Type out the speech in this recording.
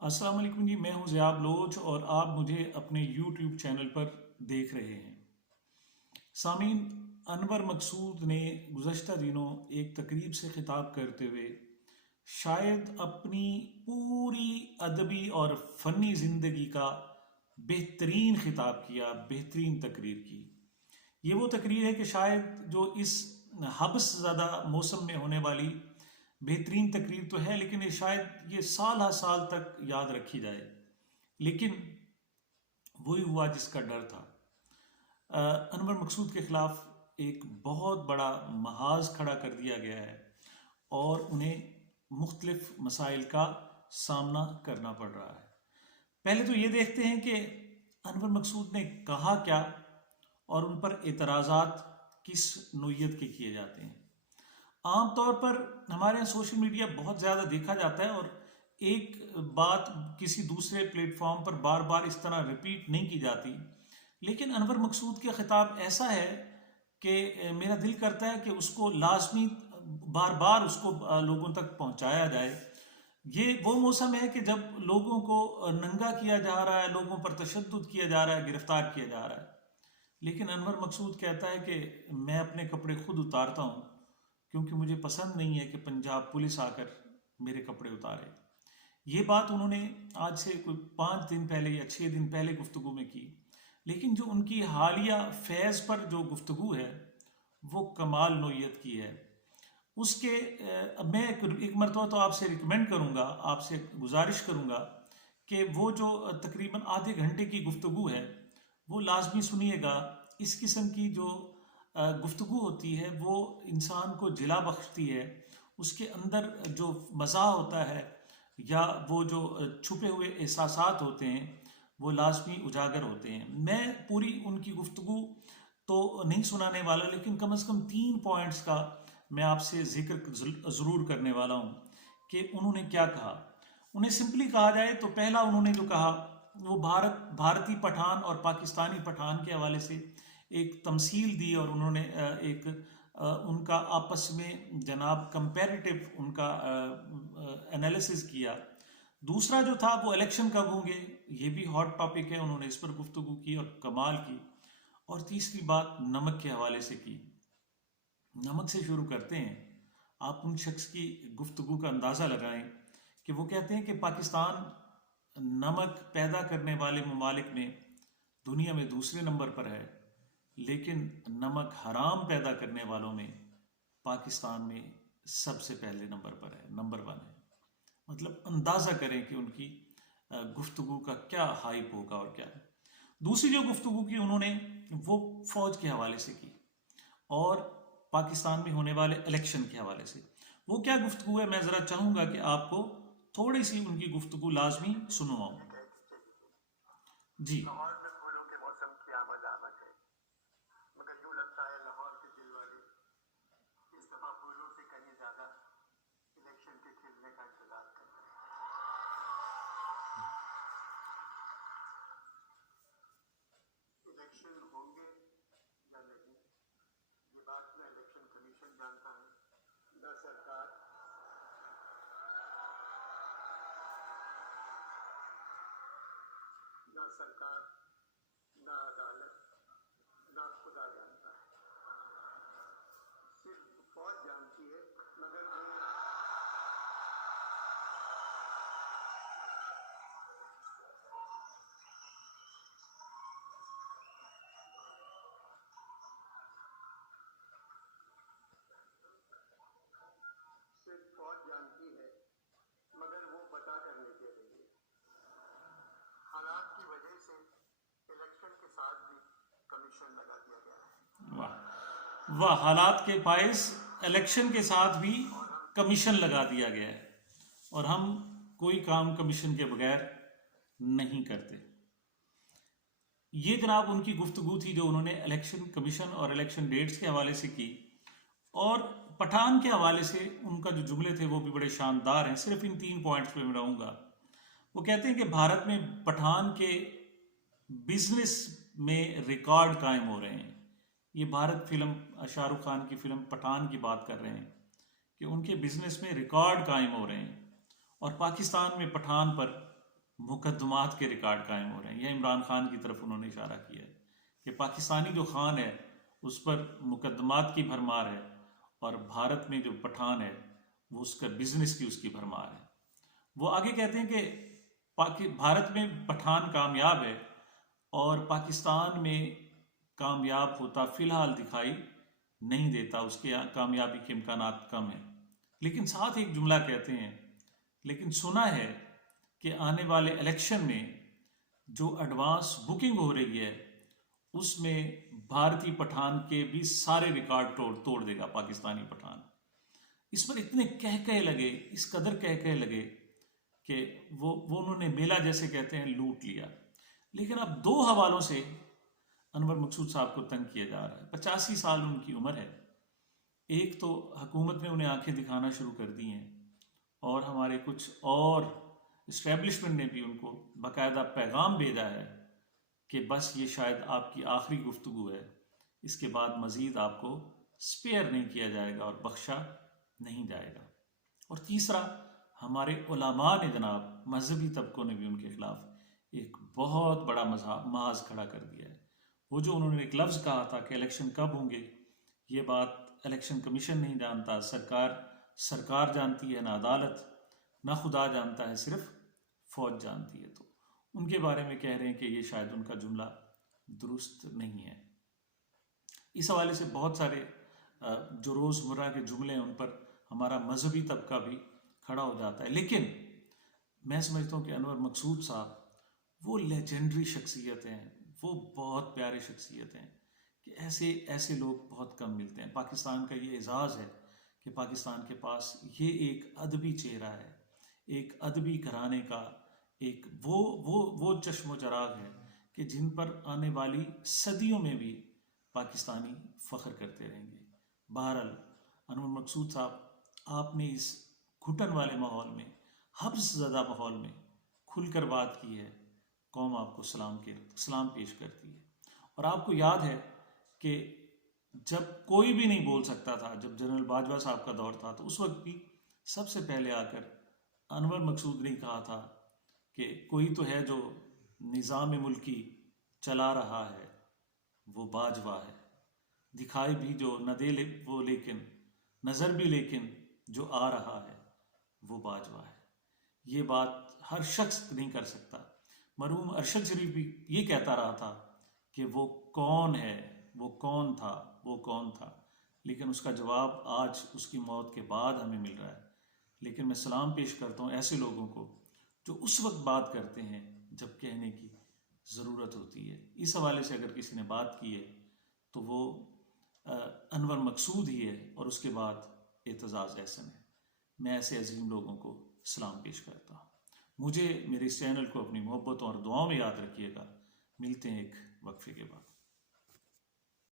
अस्सलाम वालेकुम जी। मैं हूं ज़ियाब लोच और आप मुझे अपने YouTube चैनल पर देख रहे हैं। सामीन, अनवर मकसूद ने गुज़श्ता दिनों एक तकरीब से खिताब करते हुए शायद अपनी पूरी अदबी और फ़नी ज़िंदगी का बेहतरीन खिताब किया, बेहतरीन तकरीर की। ये वो तकरीर है कि शायद जो इस हब्स ज़्यादा मौसम में होने वाली बेहतरीन तकरीर तो है, लेकिन ये शायद ये साल हर साल तक याद रखी जाए। लेकिन वही हुआ जिसका डर था। अनवर मकसूद के खिलाफ एक बहुत बड़ा महाज खड़ा कर दिया गया है और उन्हें मुख्तलिफ मसाइल का सामना करना पड़ रहा है। पहले तो ये देखते हैं कि अनवर मकसूद ने कहा क्या और उन पर एतराज़ात किस नोयत के किए जाते हैं। आम तौर पर हमारे यहाँ सोशल मीडिया बहुत ज़्यादा देखा जाता है और एक बात किसी दूसरे प्लेटफॉर्म पर बार बार इस तरह रिपीट नहीं की जाती। लेकिन अनवर मकसूद का खिताब ऐसा है कि मेरा दिल करता है कि उसको लाजमी बार बार उसको लोगों तक पहुंचाया जाए। ये वो मौसम है कि जब लोगों को नंगा किया जा रहा है, लोगों पर तशद्दुद किया जा रहा है, गिरफ्तार किया जा रहा है। लेकिन अनवर मकसूद कहता है कि मैं अपने कपड़े खुद उतारता हूँ क्योंकि मुझे पसंद नहीं है कि पंजाब पुलिस आकर मेरे कपड़े उतारे। ये बात उन्होंने आज से कोई 5 दिन पहले या 6 दिन पहले गुफ्तगू में की। लेकिन जो उनकी हालिया फैज़ पर जो गुफ्तगू है वो कमाल नोयत की है। उसके मैं एक मरतबा तो आपसे रिकमेंड करूँगा, आपसे गुजारिश करूँगा कि वो जो तकरीबन आधे घंटे की गुफ्तगू है वो लाजमी सुनिएगा। इस किस्म की जो गुफ्तगू होती है वो इंसान को जिला बख्शती है। उसके अंदर जो मज़ा होता है या वो जो छुपे हुए एहसासात होते हैं वो लाजमी उजागर होते हैं। मैं पूरी उनकी गुफ्तगू तो नहीं सुनाने वाला, लेकिन कम से कम 3 पॉइंट्स का मैं आपसे जिक्र ज़रूर करने वाला हूँ कि उन्होंने क्या कहा। उन्हें सिंपली कहा जाए तो पहला उन्होंने जो कहा वो भारतीय पठान और पाकिस्तानी पठान के हवाले से एक तमसील दी और उन्होंने उनका आपस में जनाब कंपैरेटिव उनका एनालिसिस किया। दूसरा जो था वो इलेक्शन कब होंगे, ये भी हॉट टॉपिक है, उन्होंने इस पर गुफ्तगू की और कमाल की। और तीसरी बात नमक के हवाले से की। नमक से शुरू करते हैं। आप उन शख्स की गुफ्तगू का अंदाज़ा लगाएं कि वो कहते हैं कि पाकिस्तान नमक पैदा करने वाले ममालिक में दुनिया में दूसरे नंबर पर है, लेकिन नमक हराम पैदा करने वालों में पाकिस्तान में सबसे पहले नंबर पर है, नंबर 1 है। मतलब अंदाज़ा करें कि उनकी गुफ्तगू का क्या हाइप होगा और क्या। दूसरी जो गुफ्तगू की उन्होंने वो फ़ौज के हवाले से की और पाकिस्तान में होने वाले इलेक्शन के हवाले से। वो क्या गुफ्तगू है, मैं ज़रा चाहूँगा कि आपको थोड़ी सी उनकी गुफ्तगू लाजमी सुनवाऊँ। जी। लाहौर में फूलों के मौसम की आमद आमद है, मगर यूं लगता है लाहौर के दिल वाले इस दफा फूलों से कहीं ज्यादा इलेक्शन के खिलने का इंतजार कर रहे हैं। इलेक्शन होंगे या नहीं, ये बात न इलेक्शन कमीशन जानता है, न सरकार, न अदालत, न खुदा जानता है। सिर्फ फौज जानती है, मगर वो सिर्फ फौज जानती है, मगर वो पता करने के लिए हालात की वजह से इलेक्शन के साथ भी कमीशन लगा दिया गया है। वाह वाह, हालात के बायस इलेक्शन के साथ भी कमीशन लगा दिया गया है और हम कोई काम कमीशन के बगैर नहीं करते। ये जनाब उनकी गुफ्तगू थी जो उन्होंने इलेक्शन कमीशन और इलेक्शन डेट्स के हवाले से की। और पठान के हवाले से उनका जो जुमले थे वो भी बड़े शानदार हैं। सिर्फ इन 3 पॉइंट्स पे मैं रहूँगा। वो कहते हैं कि भारत में पठान के बिजनेस में रिकॉर्ड कायम हो रहे हैं। ये भारत फिल्म, शाहरुख खान की फिल्म पठान की बात कर रहे हैं कि उनके बिजनेस में रिकॉर्ड कायम हो रहे हैं और पाकिस्तान में पठान पर मुकदमात के रिकॉर्ड कायम हो रहे हैं। यह इमरान खान की तरफ उन्होंने इशारा किया है कि पाकिस्तानी जो खान है उस पर मुकदमात की भरमार है, और भारत में जो पठान है वो उसका बिजनेस की उसकी भरमार है। वो आगे कहते हैं कि भारत में पठान कामयाब है और पाकिस्तान में कामयाब होता फिलहाल दिखाई नहीं देता, उसके कामयाबी के इम्कानात कम है। लेकिन साथ एक जुमला कहते हैं, लेकिन सुना है कि आने वाले इलेक्शन में जो एडवांस बुकिंग हो रही है उसमें भारतीय पठान के भी सारे रिकॉर्ड तोड़ देगा पाकिस्तानी पठान। इस पर इतने कह लगे, इस कदर कह लगे कि वो उन्होंने मेला जैसे कहते हैं लूट लिया। लेकिन अब दो हवालों से अनवर मकसूद साहब को तंग किया जा रहा है। 85 साल उनकी उम्र है। एक तो हुकूमत ने उन्हें आंखें दिखाना शुरू कर दी हैं, और हमारे कुछ और इस्टेब्लिशमेंट ने भी उनको बाकायदा पैगाम भेजा है कि बस ये शायद आपकी आखिरी गुफ्तगू है, इसके बाद मज़ीद आपको स्पेयर नहीं किया जाएगा और बख्शा नहीं जाएगा। और तीसरा, हमारे उलमा ने जनाब मजहबी तबकों ने भी उनके खिलाफ एक बहुत बड़ा महाज खड़ा कर दिया है। वो जो उन्होंने एक लफ्ज़ कहा था कि इलेक्शन कब होंगे, ये बात इलेक्शन कमीशन नहीं जानता, सरकार जानती है, ना अदालत, ना खुदा जानता है, सिर्फ फौज जानती है। तो उनके बारे में कह रहे हैं कि ये शायद उनका जुमला दुरुस्त नहीं है। इस हवाले से बहुत सारे जो रोज़मर्रा के जुमले हैं उन पर हमारा मजहबी तबका भी खड़ा हो जाता है। लेकिन मैं समझता हूँ कि अनवर मकसूद साहब वो लेजेंडरी शख्सियत हैं, वो बहुत प्यारे शख्सियत हैं कि ऐसे लोग बहुत कम मिलते हैं। पाकिस्तान का ये एजाज़ है कि पाकिस्तान के पास ये एक अदबी चेहरा है, एक अदबी घराने का एक वो चश्मो चराग है कि जिन पर आने वाली सदियों में भी पाकिस्तानी फ़ख्र करते रहेंगे। बहरहाल अनवर मकसूद साहब, आपने इस घुटन वाले माहौल में, हब्स ज़दा माहौल में खुलकर बात की है। कौम आपको सलाम पेश करती है। और आपको याद है कि जब कोई भी नहीं बोल सकता था, जब जनरल बाजवा साहब का दौर था, तो उस वक्त भी सबसे पहले आकर अनवर मकसूद ने कहा था कि कोई तो है जो निज़ाम मुल्की चला रहा है, वो बाजवा है। दिखाई भी जो न दे वो लेकिन, नज़र भी लेकिन जो आ रहा है वो बाजवा है। ये बात हर शख्स नहीं कर सकता। मरहूम अरशद शरीफ भी ये कहता रहा था कि वो कौन है, वो कौन था, वो कौन था, लेकिन उसका जवाब आज उसकी मौत के बाद हमें मिल रहा है। लेकिन मैं सलाम पेश करता हूँ ऐसे लोगों को जो उस वक्त बात करते हैं जब कहने की ज़रूरत होती है। इस हवाले से अगर किसी ने बात की है तो वो अनवर मकसूद ही है, और उसके बाद एतजाज़ एहसन है। मैं ऐसे अजीम लोगों को सलाम पेश करता हूँ। मुझे, मेरे इस चैनल को अपनी मोहब्बतों और दुआओं में याद रखिएगा। मिलते हैं एक वक्फे के बाद।